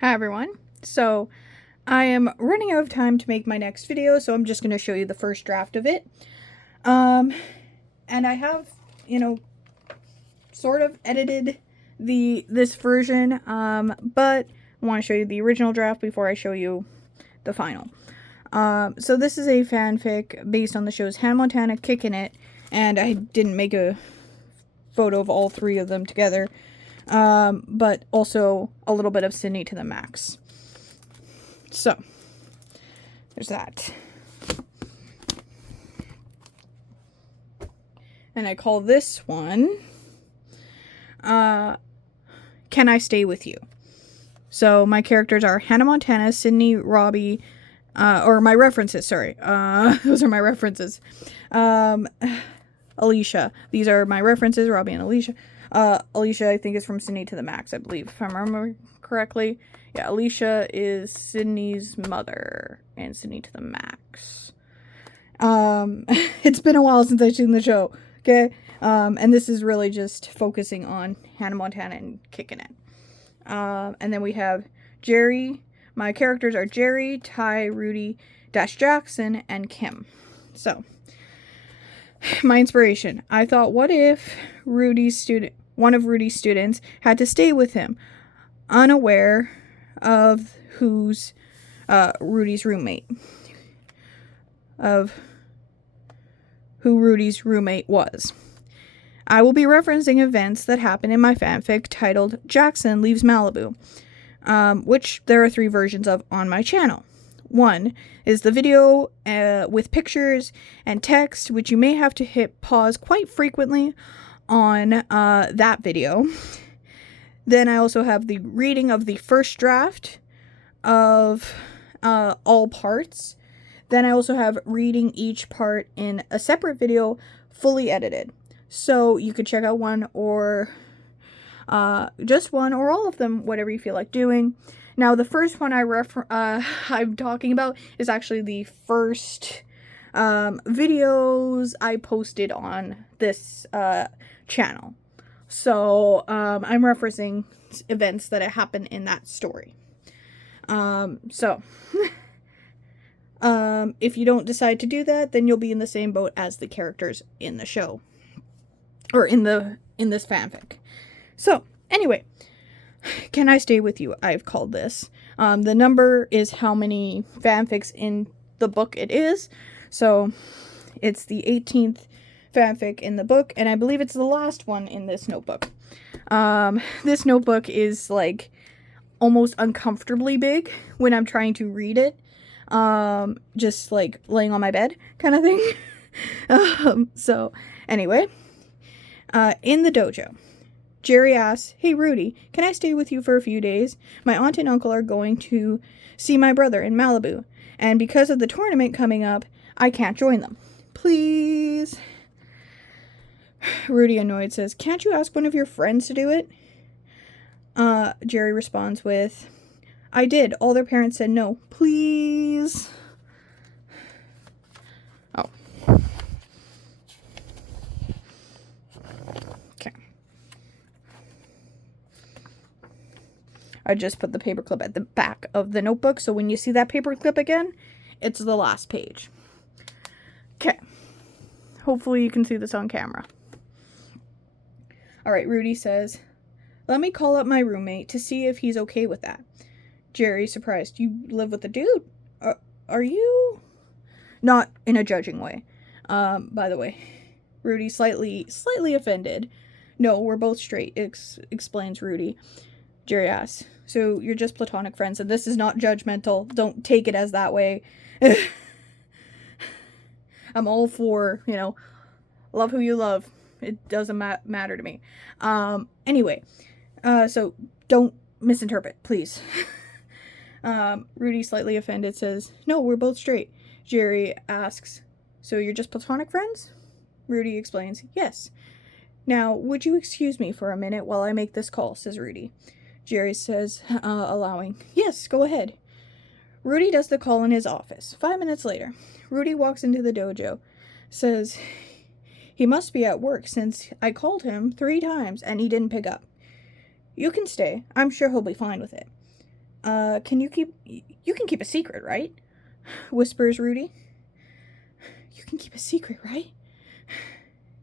Hi everyone. So I am running out of time to make my next video, so I'm just going to show you the first draft of it. And I have, sort of edited this version, but I want to show you the original draft before I show you the final. So this is a fanfic based on the shows Hannah Montana, Kickin' It, and I didn't make a photo of all three of them together. But also a little bit of Sydney to the max. So, there's that. And I call this one, Can I Stay With You? So, my characters are Hannah Montana, Sydney, Robbie, or my references, sorry. Those are my references. Alicia. These are my references, Robbie and Alicia. Alicia, I think, is from Sydney to the Max, I believe, if I remember correctly. Yeah, Alicia is Sydney's mother and Sydney to the Max. It's been a while since I've seen the show, okay? And this is really just focusing on Hannah Montana and Kickin' It. And then we have Jerry. My characters are Jerry, Ty, Rudy, Jackson, and Kim. So, my inspiration. I thought, what if one of Rudy's students had to stay with him, unaware of who's Rudy's roommate, of who Rudy's roommate was. I will be referencing events that happen in my fanfic titled Jackson Leaves Malibu, which there are 3 versions of on my channel. One is the video with pictures and text, which you may have to hit pause quite frequently on that video. Then I also have the reading of the first draft of all parts. Then I also have reading each part in a separate video, fully edited. So you could check out one or just one or all of them, whatever you feel like doing. Now, the first one I'm talking about is actually the first videos I posted on this channel. So, I'm referencing events that happen in that story. If you don't decide to do that, then you'll be in the same boat as the characters in the show. Or in this fanfic. So, anyway. Can I Stay With You? I've called this. The number is how many fanfics in the book it is. So, it's the 18th fanfic in the book, and I believe it's the last one in this notebook. This notebook is, like, almost uncomfortably big when I'm trying to read it. Just, like, laying on my bed kind of thing. So, anyway. In the dojo. Jerry asks, "Hey Rudy, can I stay with you for a few days? My aunt and uncle are going to see my brother in Malibu, and because of the tournament coming up, I can't join them. Please?" Rudy, annoyed, says, "Can't you ask one of your friends to do it?" Jerry responds with, "I did. All their parents said no. Please?" Oh. Okay. I just put the paperclip at the back of the notebook, so when you see that paperclip again, it's the last page. Okay. Hopefully you can see this on camera. Alright, Rudy says, "Let me call up my roommate to see if he's okay with that." Jerry, surprised, "You live with a dude? Are you?" Not in a judging way, by the way. Rudy, slightly offended. "No, we're both straight," explains Rudy. Jerry asks, "So you're just platonic friends, and this is not judgmental. Don't take it as that way." I'm all for, love who you love. It doesn't matter to me. Anyway, so don't misinterpret, please. Rudy, slightly offended, says, "No, we're both straight." Jerry asks, "So you're just platonic friends?" Rudy explains, "Yes." "Now, would you excuse me for a minute while I make this call?" says Rudy. Jerry says, allowing, "Yes, go ahead." Rudy does the call in his office. 5 minutes later, Rudy walks into the dojo, says he must be at work since I called him 3 times and he didn't pick up. "You can stay. I'm sure he'll be fine with it." You can keep a secret, right? Whispers Rudy. You can keep a secret, right?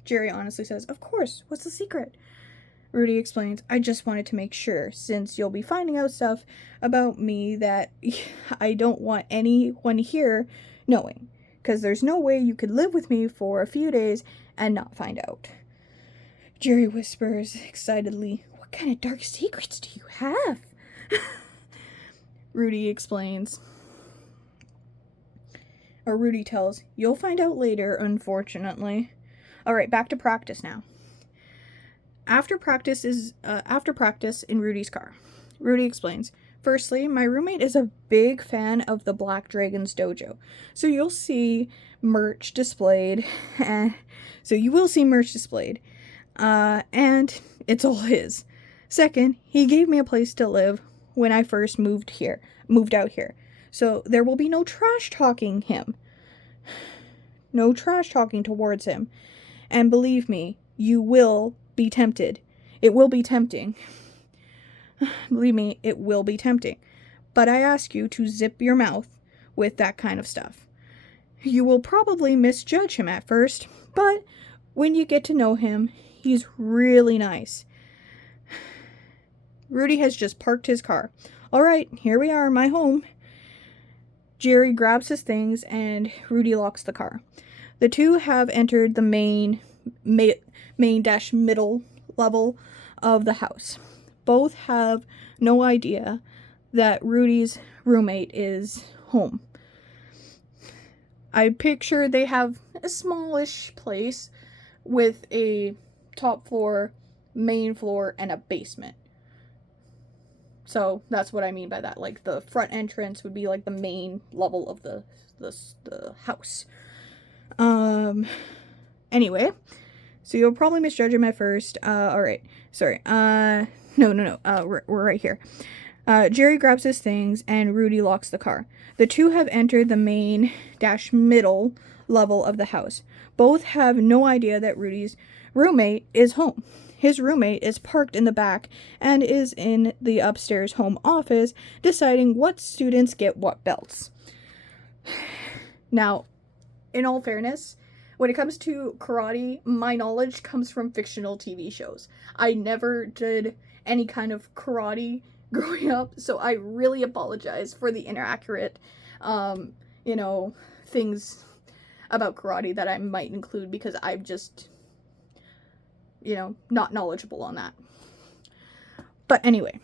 Jerry honestly says, of course, what's the secret? Rudy explains, I just wanted to make sure, since you'll be finding out stuff about me that I don't want anyone here knowing, because there's no way you could live with me for a few days and not find out. Jerry whispers excitedly, what kind of dark secrets do you have? Rudy explains. Or Rudy tells, you'll find out later, unfortunately. Alright, back to practice now. After practice in Rudy's car. Rudy explains, firstly, my roommate is a big fan of the Black Dragons dojo. So you'll see merch displayed. And it's all his. Second, he gave me a place to live when I first moved out here. So there will be no trash talking him. No trash talking towards him. And believe me, you will be tempted. It will be tempting. Believe me, it will be tempting. But I ask you to zip your mouth with that kind of stuff. You will probably misjudge him at first, but when you get to know him, he's really nice. Rudy has just parked his car. All right, here we are, my home. Jerry grabs his things and Rudy locks the car. The two have entered the main middle level of the house. Both have no idea that Rudy's roommate is home. I picture they have a smallish place with a top floor, main floor, and a basement. So that's what I mean by that. Like the front entrance would be like the main level of the house. Anyway, so you'll probably misjudge him at first. Alright. Sorry. No. We're right here. Jerry grabs his things and Rudy locks the car. The two have entered the main middle level of the house. Both have no idea that Rudy's roommate is home. His roommate is parked in the back and is in the upstairs home office deciding what students get what belts. Now, in all fairness, when it comes to karate, my knowledge comes from fictional TV shows. I never did any kind of karate growing up, so I really apologize for the inaccurate, things about karate that I might include because I'm just, not knowledgeable on that. But anyway,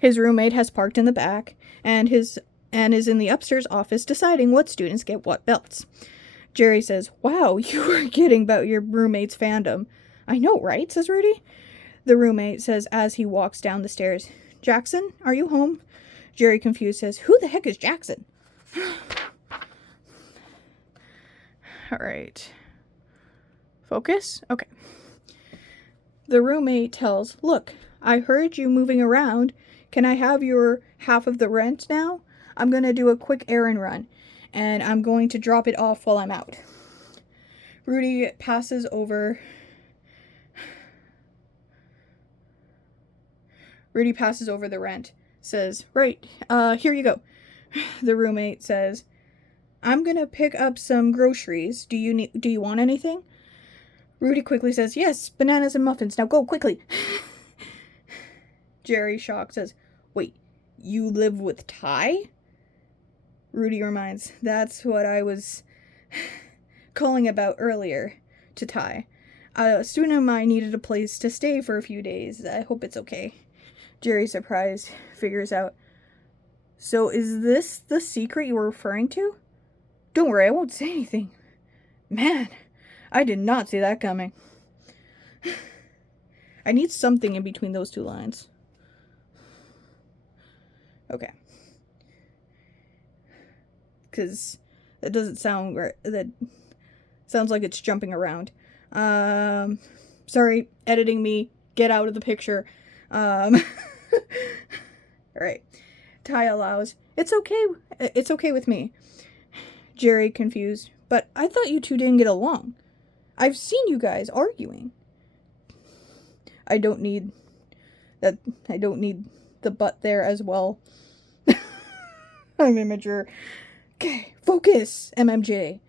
his roommate has parked in the back and is in the upstairs office deciding what students get what belts. Jerry says, wow, you are kidding about your roommate's fandom. I know, right? Says Rudy. The roommate says as he walks down the stairs, Jackson, are you home? Jerry, confused, says, who the heck is Jackson? All right. Focus? Okay. The roommate tells, look, I heard you moving around. Can I have your half of the rent now? I'm going to do a quick errand run, and I'm going to drop it off while I'm out. Rudy passes over the rent, says, right, here you go. The roommate says, I'm going to pick up some groceries. Do you want anything? Rudy quickly says, yes, bananas and muffins. Now go quickly. Jerry, shocked, says, wait, you live with Ty? Rudy reminds, that's what I was calling about earlier to Ty. A student of mine needed a place to stay for a few days. I hope it's okay. Jerry, surprised, figures out, so is this the secret you were referring to? Don't worry, I won't say anything. Man, I did not see that coming. I need something in between those two lines. Okay. Because that doesn't sound right. That sounds like it's jumping around. Sorry, editing me. Get out of the picture. Alright. Ty allows. It's okay with me. Jerry, confused. But I thought you two didn't get along. I've seen you guys arguing. I don't need That I don't need the but there as well. I'm immature. Okay, focus, MMJ.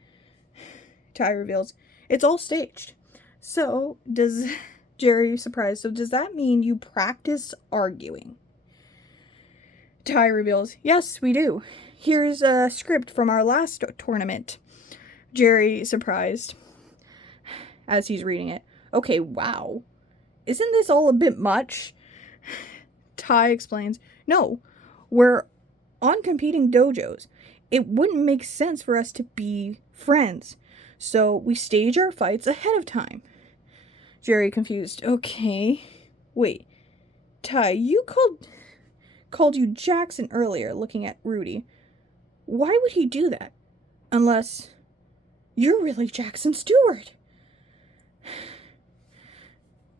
Ty reveals, it's all staged. So, Jerry surprised, so does that mean you practice arguing? Ty reveals, yes, we do. Here's a script from our last tournament. Jerry surprised as he's reading it. Okay, wow. Isn't this all a bit much? Ty explains, no, we're on competing dojos. It wouldn't make sense for us to be friends, so we stage our fights ahead of time. Jerry confused. Okay, wait, Ty, you called you Jackson earlier, looking at Rudy. Why would he do that? Unless you're really Jackson Stewart.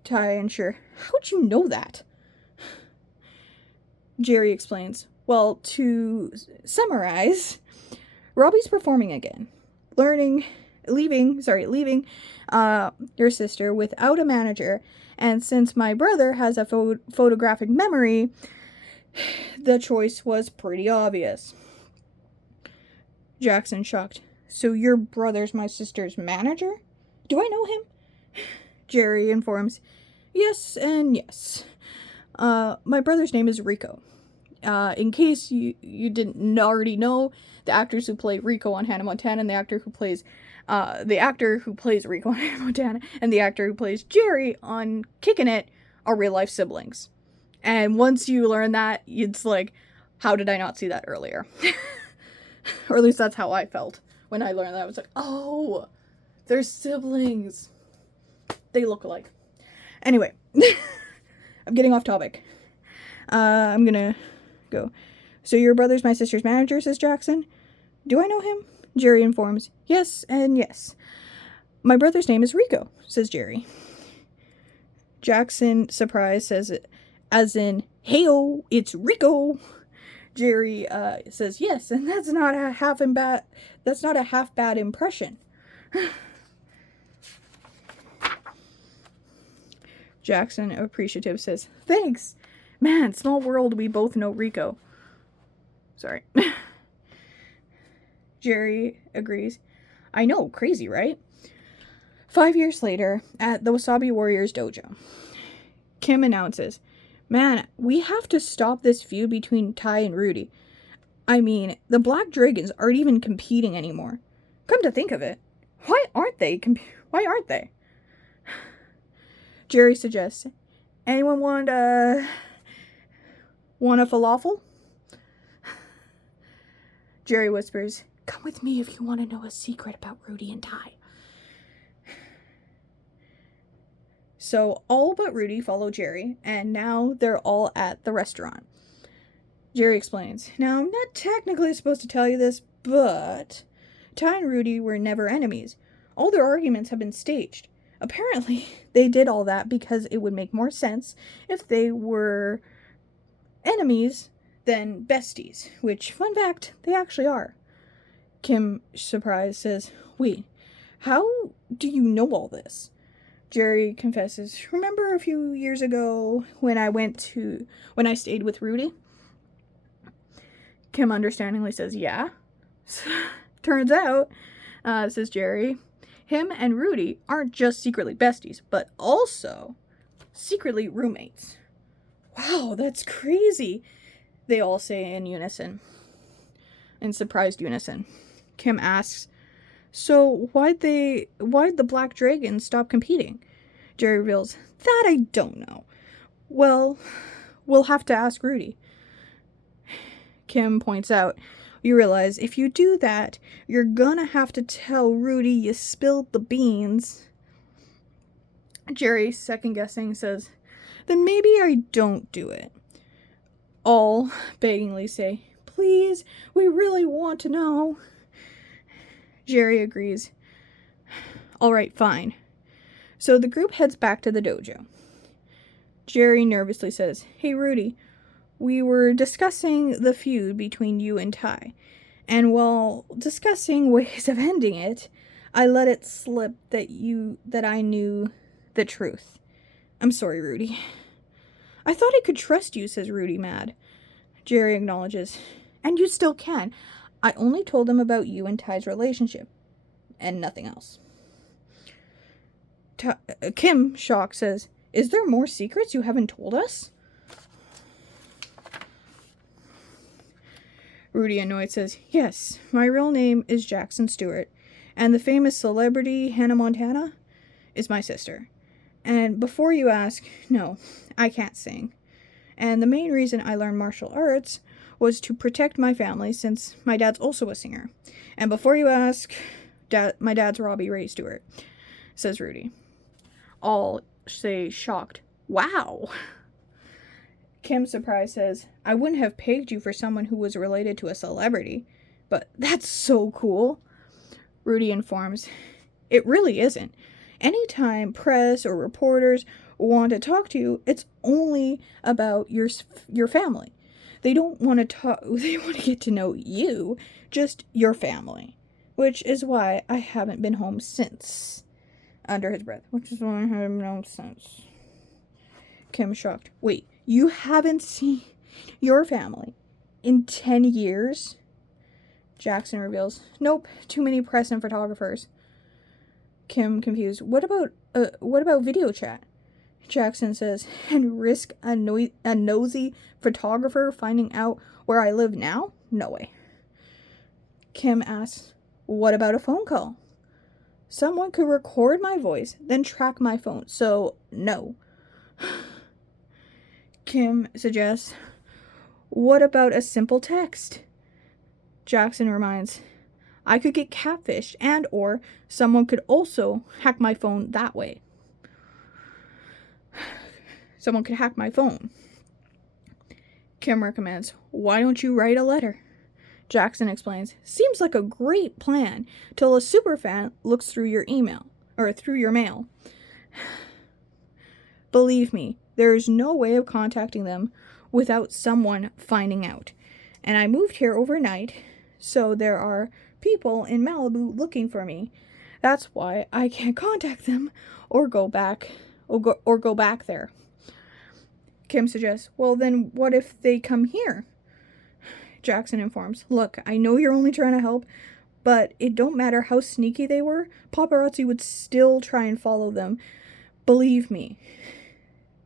Ty unsure. How'd you know that? Jerry explains. Well, to summarize, Robbie's performing again. Leaving your sister without a manager, and since my brother has a photographic memory, the choice was pretty obvious. Jackson shocked. So your brother's my sister's manager? Do I know him? Jerry informs. Yes and yes. My brother's name is Rico. In case you didn't already know, the actors who play Rico on Hannah Montana and the actor who plays Rico on Hannah Montana and the actor who plays Jerry on Kickin' It are real life siblings. And once you learn that, it's like, how did I not see that earlier? Or at least that's how I felt when I learned that. I was like, oh, they're siblings. They look alike. Anyway, I'm getting off topic. I'm gonna go. So your brother's my sister's manager, says Jackson. Do I know him? Jerry informs. Yes and yes. My brother's name is Rico, says Jerry. Jackson, surprised, says it as in, hey-o, it's Rico. Jerry says yes, and that's not a half bad impression. Jackson, appreciative, says, thanks. Man, small world, we both know Rico. Sorry. Jerry agrees. I know, crazy, right? 5 years later, at the Wasabi Warriors dojo, Kim announces, man, we have to stop this feud between Ty and Rudy. I mean, the Black Dragons aren't even competing anymore. Come to think of it, why aren't they? Jerry suggests, anyone want a falafel? Jerry whispers, come with me if you want to know a secret about Rudy and Ty. So all but Rudy follow Jerry, and now they're all at the restaurant. Jerry explains, now I'm not technically supposed to tell you this, but Ty and Rudy were never enemies. All their arguments have been staged. Apparently, they did all that because it would make more sense if they were enemies than besties, which, fun fact, they actually are. Kim, surprised, says, wait, how do you know all this? Jerry confesses, remember a few years ago when I stayed with Rudy? Kim understandingly says, yeah. Turns out, says Jerry, him and Rudy aren't just secretly besties, but also secretly roommates. Wow, that's crazy, they all say in unison. In surprised unison. Kim asks, so why'd the Black Dragons stop competing? Jerry reveals, that I don't know. Well, we'll have to ask Rudy. Kim points out, you realize if you do that, you're gonna have to tell Rudy you spilled the beans. Jerry, second guessing, says, then maybe I don't do it. All beggingly say, please, we really want to know. Jerry agrees. All right, fine. So the group heads back to the dojo. Jerry nervously says, hey, Rudy, we were discussing the feud between you and Ty, and while discussing ways of ending it, I let it slip that I knew the truth. I'm sorry, Rudy. I thought I could trust you, says Rudy, mad. Jerry acknowledges, and you still can. I only told them about you and Ty's relationship, and nothing else. Kim, shocked, says, is there more secrets you haven't told us? Rudy, annoyed, says, yes, my real name is Jackson Stewart, and the famous celebrity Hannah Montana is my sister. And before you ask, no, I can't sing. And the main reason I learned martial arts was to protect my family, since my dad's also a singer. And before you ask, my dad's Robbie Ray Stewart, says Rudy. All say shocked, wow. Kim, surprised, says, I wouldn't have pegged you for someone who was related to a celebrity, but that's so cool. Rudy informs, it really isn't. Anytime press or reporters want to talk to you, it's only about your family. They don't want to talk, they want to get to know you, just your family. Which is why I haven't been home since. Under his breath. Which is why I haven't been home since. Kim, shocked. Wait, you haven't seen your family in 10 years? Jackson reveals, nope, too many press and photographers. Kim, confused, what about video chat? Jackson says, and risk a nosy photographer finding out where I live now? No way. Kim asks, what about a phone call? Someone could record my voice, then track my phone, so no. Kim suggests, what about a simple text? Jackson reminds, I could get catfished, and or someone could also hack my phone that way. Someone could hack my phone. Kim recommends, why don't you write a letter? Jackson explains, seems like a great plan till a superfan looks through your email, or through your mail. Believe me, there is no way of contacting them without someone finding out. And I moved here overnight, so there are people in Malibu looking for me. That's why I can't contact them or go back there. Kim suggests, well then what if they come here? Jackson informs, look, I know you're only trying to help, but it don't matter how sneaky they were, paparazzi would still try and follow them. Believe me.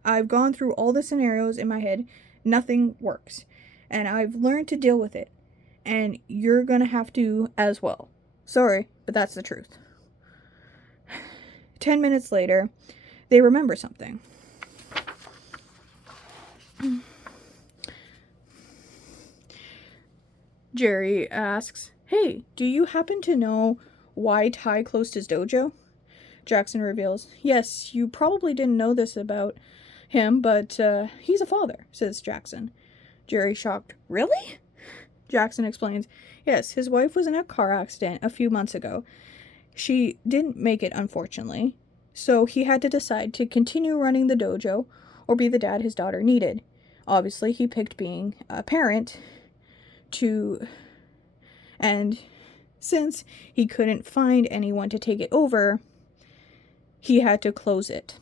I've gone through all the scenarios in my head. Nothing works. And I've learned to deal with it. And you're gonna have to as well. Sorry, but that's the truth. 10 minutes later, they remember something. Jerry asks, hey, do you happen to know why Ty closed his dojo? Jackson reveals, yes, you probably didn't know this about him, but he's a father, says Jackson. Jerry, shocked, really? Jackson explains, yes, his wife was in a car accident a few months ago. She didn't make it, unfortunately, so he had to decide to continue running the dojo or be the dad his daughter needed. Obviously, he picked being a parent and since he couldn't find anyone to take it over, he had to close it.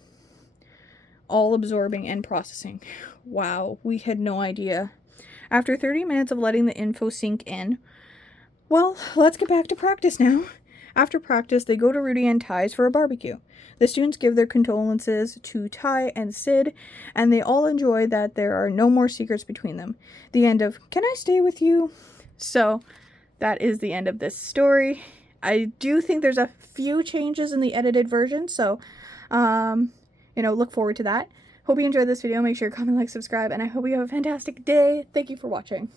All absorbing and processing. Wow, we had no idea. After 30 minutes of letting the info sink in, well, let's get back to practice now. After practice, they go to Rudy and Ty's for a barbecue. The students give their condolences to Ty and Sid, and they all enjoy that there are no more secrets between them. The end of, can I stay with you? So, that is the end of this story. I do think there's a few changes in the edited version, so, look forward to that. Hope you enjoyed this video. Make sure to comment, like, subscribe, and I hope you have a fantastic day. Thank you for watching.